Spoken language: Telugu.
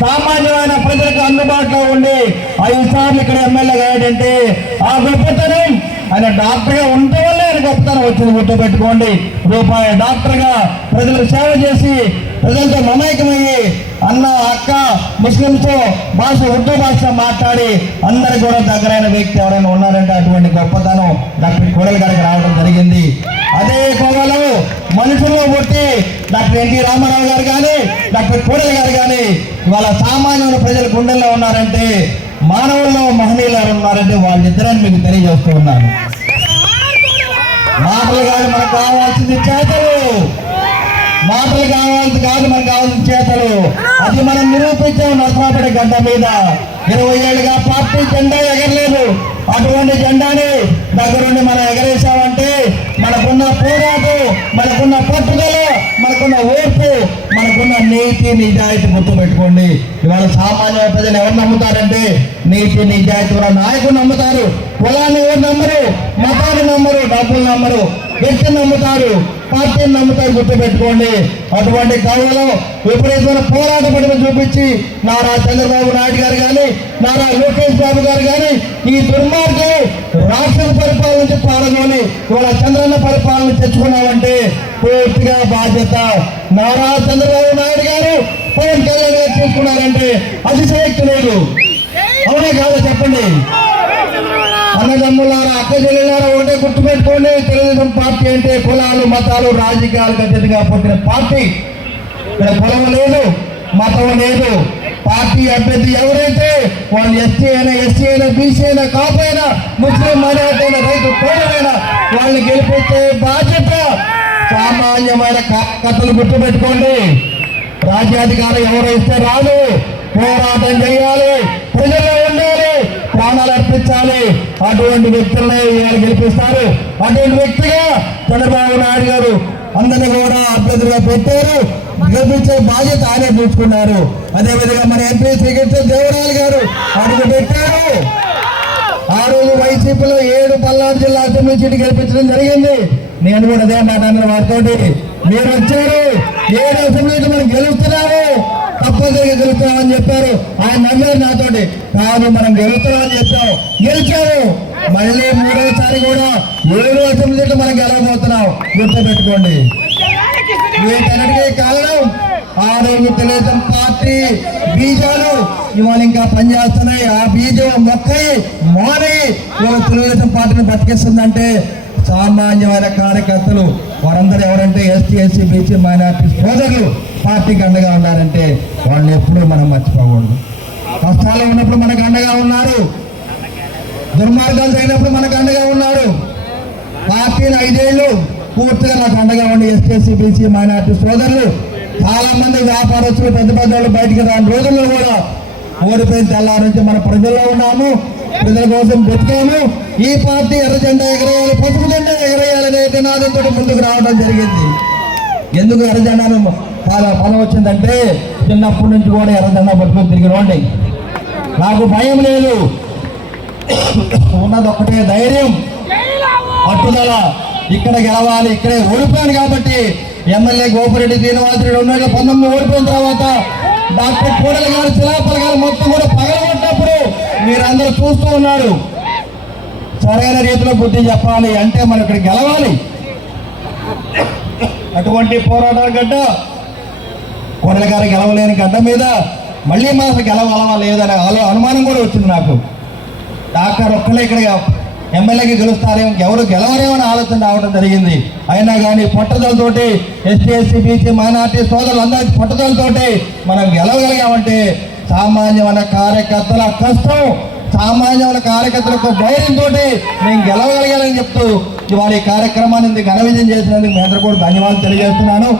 సామాన్యమైన ప్రజలకు అందుబాటులో ఉండి ఐదు సార్లు ఇక్కడ ఎమ్మెల్యేగా అయ్యాడంటే ఆ గొప్పతనం. ఆయన డాక్టర్గా ఉండటం వల్లే ఆయన గొప్పతనం వచ్చింది. గుర్తుపెట్టుకోండి. రూపాయి డాక్టర్గా ప్రజలకు సేవ చేసి ప్రజలతో మమైకమయ్యి అన్న అక్క ముస్లింతో భాష ఉర్దూ భాష మాట్లాడి అందరికి కూడా దగ్గరైన వ్యక్తి ఎవరైనా ఉన్నారంటే అటువంటి గొప్పతనం డాక్టర్ కోడలి గారికి రావడం జరిగింది. అదే కోవలో మనుషులు డాక్టర్ ఎన్టీ రామారావు గారు కానీ డాక్టర్ కోడలి గారు కానీ ఇవాళ సామాన్యుల ప్రజల గుండెల్లో ఉన్నారంటే మానవుల్లో మహనీయులు ఉన్నారంటే వాళ్ళిద్దరని మీకు తెలియజేస్తూ ఉన్నాను. మాటలు కాదు మనకు కావాల్సింది చేతలు. మాటలు కావాల్సి కాదు మనకు కావాల్సిన చేతలు. అది మనం నిరూపించాం నరసరాపేట గడ్డ మీద. ఇరవై ఏళ్ళుగా పార్టీ జెండా ఎగరలేదు. అటువంటి జెండాని దగ్గరుండి మన నీతి నిజాయితీ గుర్తుపెట్టుకోండి ఇవాళ సామాన్య ప్రజలు ఎవరు నమ్ముతారంటే నీతి నిజాయితీ ఉన్న నాయకులు నమ్ముతారు. పొలాన్ని ఎవరు నమ్మరు? మతాన్ని నమ్మరు డబ్బులు నమ్మరు. వ్యక్తిని నమ్ముతారు పార్టీని నమ్ముతారు గుర్తుపెట్టుకోండి. అటువంటి కాలంలో విపరీతమైన పోరాట పడిన చూపించి నారా చంద్రబాబు నాయుడు గారు కానీ నారా లోకేష్ బాబు గారు కానీ ఈ దుర్మార్గులు రాష్ట్ర పరిపాలన నుంచి పాల్గొని ఇవాళ చంద్రన్న పరిపాలన తెచ్చుకున్నామంటే పూర్తిగా బాధ్యత. నారా చంద్రబాబు నాయుడు గారు పవన్ కళ్యాణ్ గారు తీసుకున్నారంటే అతిశయక్తి లేదు. అవునే కాదో చెప్పండి? అక్క చెల్లెలారా ఒకటే గుర్తుపెట్టుకోండి. తెలుగుదేశం పార్టీ అంటే కులాలు మతాలు రాజకీయాలకు అతీతంగా పుట్టిన పార్టీ. ఇక్కడ కులం లేదు మతం లేదు. పార్టీ అభ్యర్థి ఎవరైతే వాళ్ళు ఎస్టీ అయినా ఎస్సీ అయినా బీసీ అయినా కాపు అయినా ముస్లిం మైనార్టీ అయినా రైతు కోడలైనా వాళ్ళని గెలిపించే బాధ్యత సామాన్యమైన కథలు గుర్తుపెట్టుకోండి. రాజ్యాధికారం ఎవరు ఇస్తే రాదు పోరాటం చేయాలి. ప్రజల్లో గెలిపించాలి అటువంటి వ్యక్తులనే ఇవాళ గెలిపిస్తారు. అటువంటి వ్యక్తిగా చంద్రబాబు నాయుడు గారు అందరినీ కూడా అభ్యర్థులుగా పెట్టారు. గెలిపించే బాధ్యత ఆయనే చూసుకున్నారు అదేవిధంగా మన ఎంపీ శ్రీకృష్ణ దేవరాలు గారు అడుగు పెట్టారు ఆ రోజు వైసీపీలో ఏడు పల్నాడు జిల్లా అసెంబ్లీ సీటు గెలిపించడం జరిగింది. నేను కూడా అదే మాట అన్న వారితోటి. మీరు వచ్చారు. ఏడు అసెంబ్లీ మనం గెలుస్తున్నాము. తప్పనిసరిగా గెలుపుతామని చెప్పారు. ఆయన నమ్మారు నాతోటి. కాదు మనం గెలుపుతామని చెప్పాం. గెలిచాము. మళ్ళీ మూడోసారి కూడా ఏడు అసెంబ్లీ సీట్లు మనం గెలవబోతున్నాం. గుర్తుపెట్టుకోండి. వీటన్నిటికీ కారణం ఆ రోజు తెలుగుదేశం పార్టీ బీజాలు. ఇవాళ ఇంకా పనిచేస్తున్నాయి. ఆ బీజం మొక్కయి మారి ఇవాళ తెలుగుదేశం పార్టీని బతికేస్తుందంటే సామాన్యమైన కార్యకర్తలు వారందరూ ఎవరంటే ఎస్టీ ఎస్సీ బీసీ మైనార్టీ సోదరులు పార్టీకి అండగా ఉన్నారంటే వాళ్ళు ఎప్పుడూ మనం మర్చిపోకూడదు. కష్టాలు ఉన్నప్పుడు మనకు అండగా ఉన్నారు. దుర్మార్గాలు జరిగినప్పుడు మనకు అండగా ఉన్నారు. పార్టీని ఐదేళ్ళు పూర్తిగా నాకు అండగా ఉండి ఎస్టీఎస్సీ బీసీ మైనార్టీ సోదరులు చాలా మంది వ్యాపారస్తులు పెద్ద పెద్ద వాళ్ళు బయటికి రాని రోజుల్లో కూడా ఓడిపోయిన తెల్లారి నుంచి మన ప్రజల్లో ఉన్నాము. ప్రజల కోసం బతికాము ఈ పార్టీ ఎర్ర జెండా ఎగరేయాలి పసుపు జెండా ఎగరేయాలనే నినాదంతో ముందుకు రావడం జరిగింది. ఎందుకు ఎర్ర జెండాను చాలా పదం వచ్చిందంటే చిన్నప్పటి నుంచి కూడా ఎర్ర జెండా పట్టుకొని తిరిగినండి నాకు భయం లేదు. ఉన్నది ఒక్కటే ధైర్యం. పట్టుదల. ఇక్కడ గెలవాలి ఇక్కడే ఓడిపోయాను కాబట్టి ఎమ్మెల్యే గోపిరెడ్డి శ్రీనివాసరెడ్డి ఉన్నాడు. పంతొమ్మిది ఓడిపోయిన తర్వాత డాక్టర్ కోడలి గారు శిలాపల గారు చూస్తూ ఉన్నారు. సరైన రీతిలో బుద్ధి చెప్పాలి అంటే మనం ఇక్కడ గెలవాలి. అటువంటి పోరాటాల గడ్డ కోడలి గారు గెలవలేని గడ్డ మీద మళ్ళీ మనం అసలు లేదనే ఆలో- అనుమానం కూడా వచ్చింది నాకు. డాక్టర్ ఒక్కలే ఇక్కడ ఎమ్మెల్యేకి గెలుస్తారేమో ఎవరు గెలవరేమో అని ఆలోచన రావడం జరిగింది. అయినా కానీ పట్టుదలతోటి ఎస్టీ ఎస్సీ బీసీ మైనార్టీ సోదరులందరికీ పట్టుదలతోటి మనం గెలవగలిగామంటే సామాన్యమైన కార్యకర్తల కష్టం సామాన్యుల కార్యకర్తలకు ధైర్యంతో నేను గెలవగలిగానని చెప్తూ ఇవాళ ఈ కార్యక్రమాన్ని ఘన విజయం చేసినందుకు మీ అందరూ కూడా ధన్యవాదాలు తెలియజేస్తున్నాను.